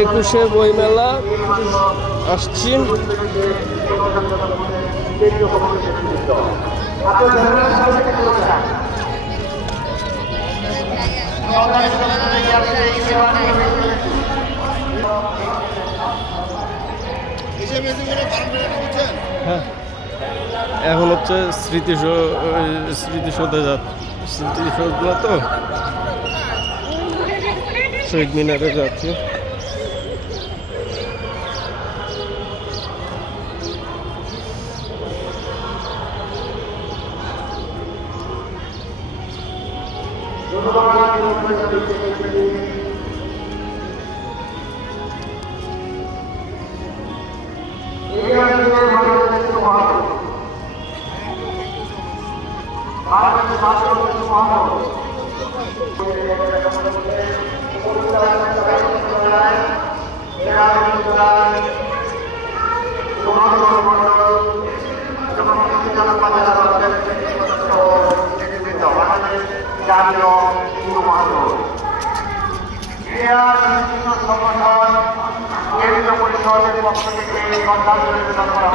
একুশে বইমেলা আসছি। হ্যাঁ, এখন হচ্ছে স্মৃতিসৌধে স্মৃতিসৌধ তো শহীদ মিনারে যাচ্ছি।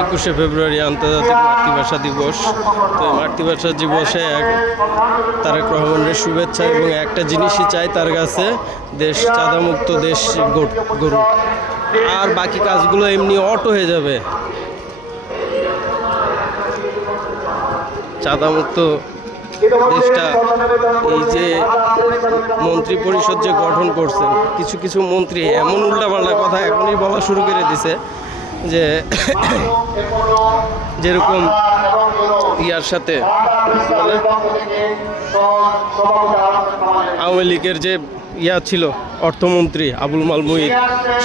একুশে ফেব্রুয়ারি আন্তর্জাতিক মাতৃভাষা দিবস। তো এই মাতৃভাষা দিবসে তারেক রহমানের শুভেচ্ছা এবং একটা জিনিসই চাই তার কাছে, দেশ চাঁদামুক্ত দেশ গড়ুক, আর বাকি কাজগুলো এমনি অটো হয়ে যাবে। চাঁদামুক্ত দেশটা, এই যে মন্ত্রী পরিষদ যে গঠন করছেন, কিছু কিছু মন্ত্রী এমন উল্টাপাল্টা কথা এখনই বলা শুরু করে দিছে যে যেরকম ইয়ার সাথে আওয়ামী লীগের যে ইয়া ছিল অর্থমন্ত্রী আবুল মাল মুহিত,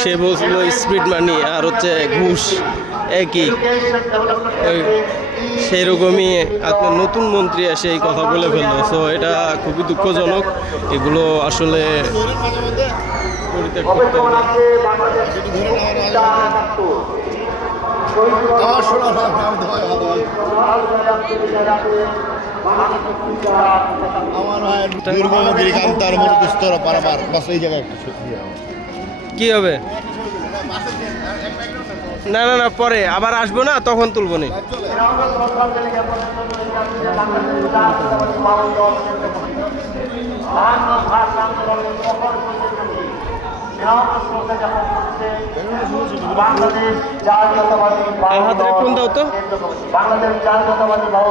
সে বলছিল স্পিড মানি আর হচ্ছে ঘুষ একই, সেই রকমই আপনার নতুন মন্ত্রী এসে এই কথা বলে ফেললো। সো এটা খুবই দুঃখজনক, এগুলো আসলে পরিত্যাগ করতে হবে। কি হবে? না না না, পরে আবার আসবো না, তখন তুলবো না। ফোন দাও তো। বাংলাদেশ জাতীয়তাবাদী দল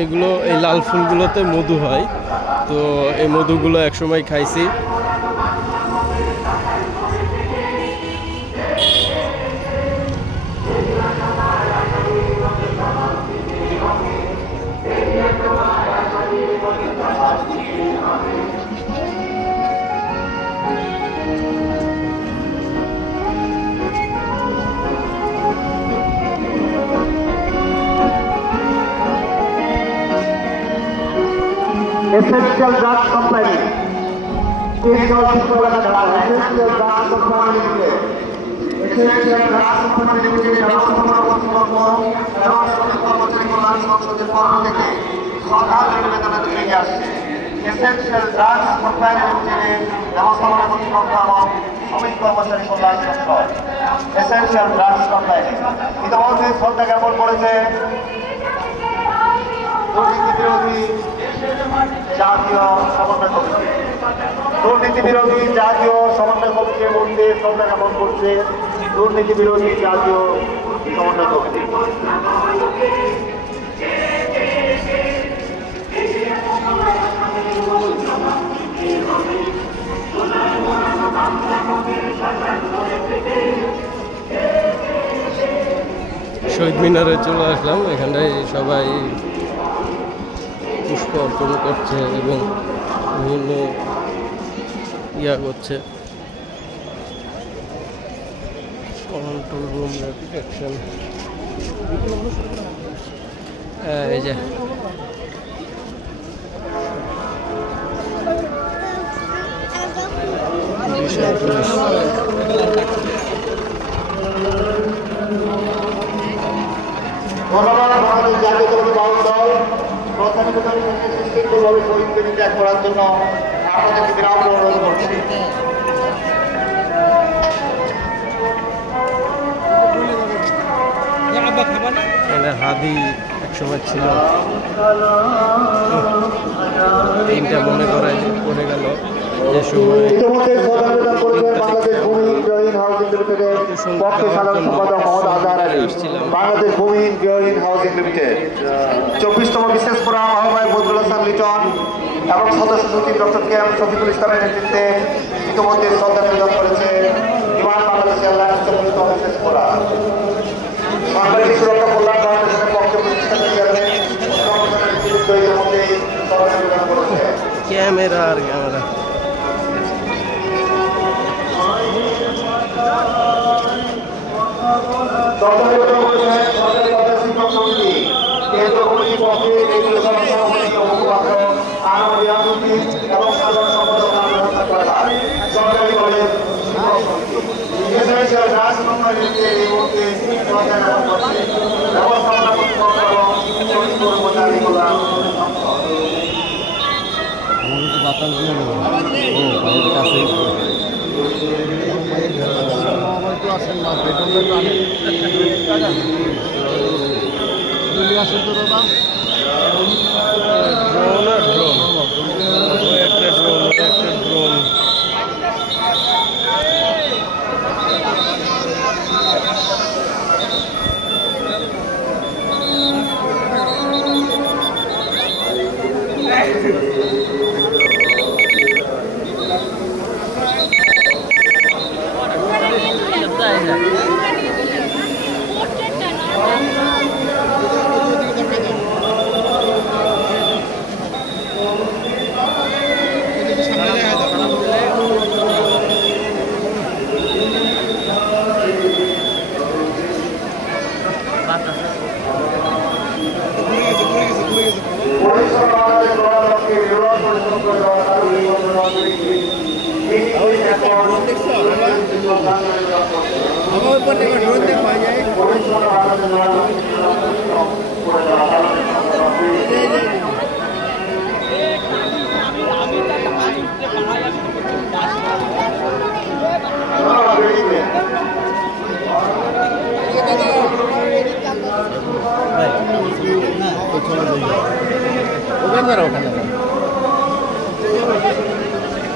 এগুলো, এই লাল ফুলগুলোতে মধু হয়, তো এই মধুগুলো একসময় খাইছি। Essential Drug Company, Essential Drug Company Limited, Essential Drug Company Limited, সংসদের পক্ষ থেকে সরকার নিবেদনে থেকে আসছে। Essential Drug Company Limited ব্যবস্থাপনা কর্তৃপক্ষ এবং শ্রমিক কর্মচারী কল্যাণ সংসদ, Essential Drug Company ইতিমধ্যে শ্রদ্ধা জ্ঞাপন করেছে জাতীয় সমন্বয় কমিটি, দুর্নীতি বিরোধী জাতীয় সমন্বয় কমিটির মধ্যে শ্রদ্ধা জ্ঞাপন করছে দুর্নীতি বিরোধী জাতীয় সমন্বয় কমিটি। শহীদ মিনারে চলে আসলাম, এখানটায় সবাই পুষ্প অর্পণ করছে এবং বিভিন্ন ইয়া করছে। কন্ট্রোল রুম র্যাপিড অ্যাকশন, এই যে ধন্যবাদ বাংলাদেশ জাতীয়তাবাদী বাউল দল প্রধান সুশৃঙ্খলভাবে পরিস্থিতি ত্যাগ করার জন্য আপনাদেরকে বিনম্র অনুরোধ করছি। এখানে হাদি একসময় ছিল, তিনটা মনে করাই পড়ে গেল যে সময় ইতিমধ্যে প্রধান করেছেন বাংলাদেশ ভূমি গ্রহীন হাউজিং লিমিটেডের পক্ষে সাধারণ সম্পাদক মোহাম্মদ আজহার আলী। বাংলাদেশ ভূমি গ্রহীন হাউজিং লিমিটেড 24তম বিশেষ ফোরাম আহ্বায়ক বদরুল হাসান লিটন এবং সদস্য সচিব ডক্টর কে এম শফিকুল ইসলামের নেতৃত্বে ইতিমধ্যে শ্রদ্ধা নিবেদন করেছে বিমান বাংলাদেশ এয়ারলাইন্স 24তম বিশেষ ফোরাম। সরকারি সুরক্ষা কল্যাণ ফাউন্ডেশনের পক্ষে প্রতিষ্ঠা চেয়ারম্যান ইতিমধ্যে শ্রদ্ধা নিবেদন করেছে। ক্যামেরা আর ক্যামেরা ড্রোন আর ড্রোন, ওই একটা ড্রোন, ওই একটা ড্রোন।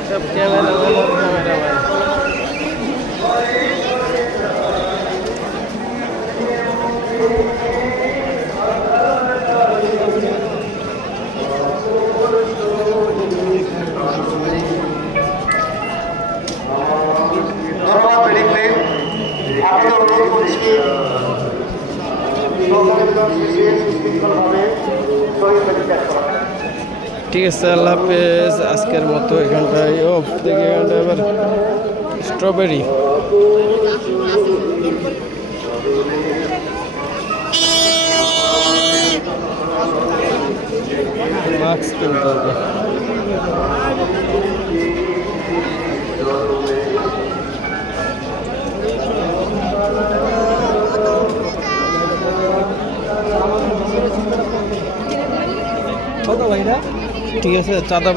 সব ক্যামেরাম্যান আর ক্যামেরাম্যান। ধন্যবাদ মেডিক্লেম। আমি অনুরোধ করছি সুশৃঙ্খলভাবে শহীদ ত্যাগ করা। ঠিক আছে, আল্লাহ হাফেজ। আজকের মতো এখানটায় অফ থেকে এখানটা এবার স্ট্রবেরি মাস্ক কিনতে হবে। ঠিক আছে, চাঁদা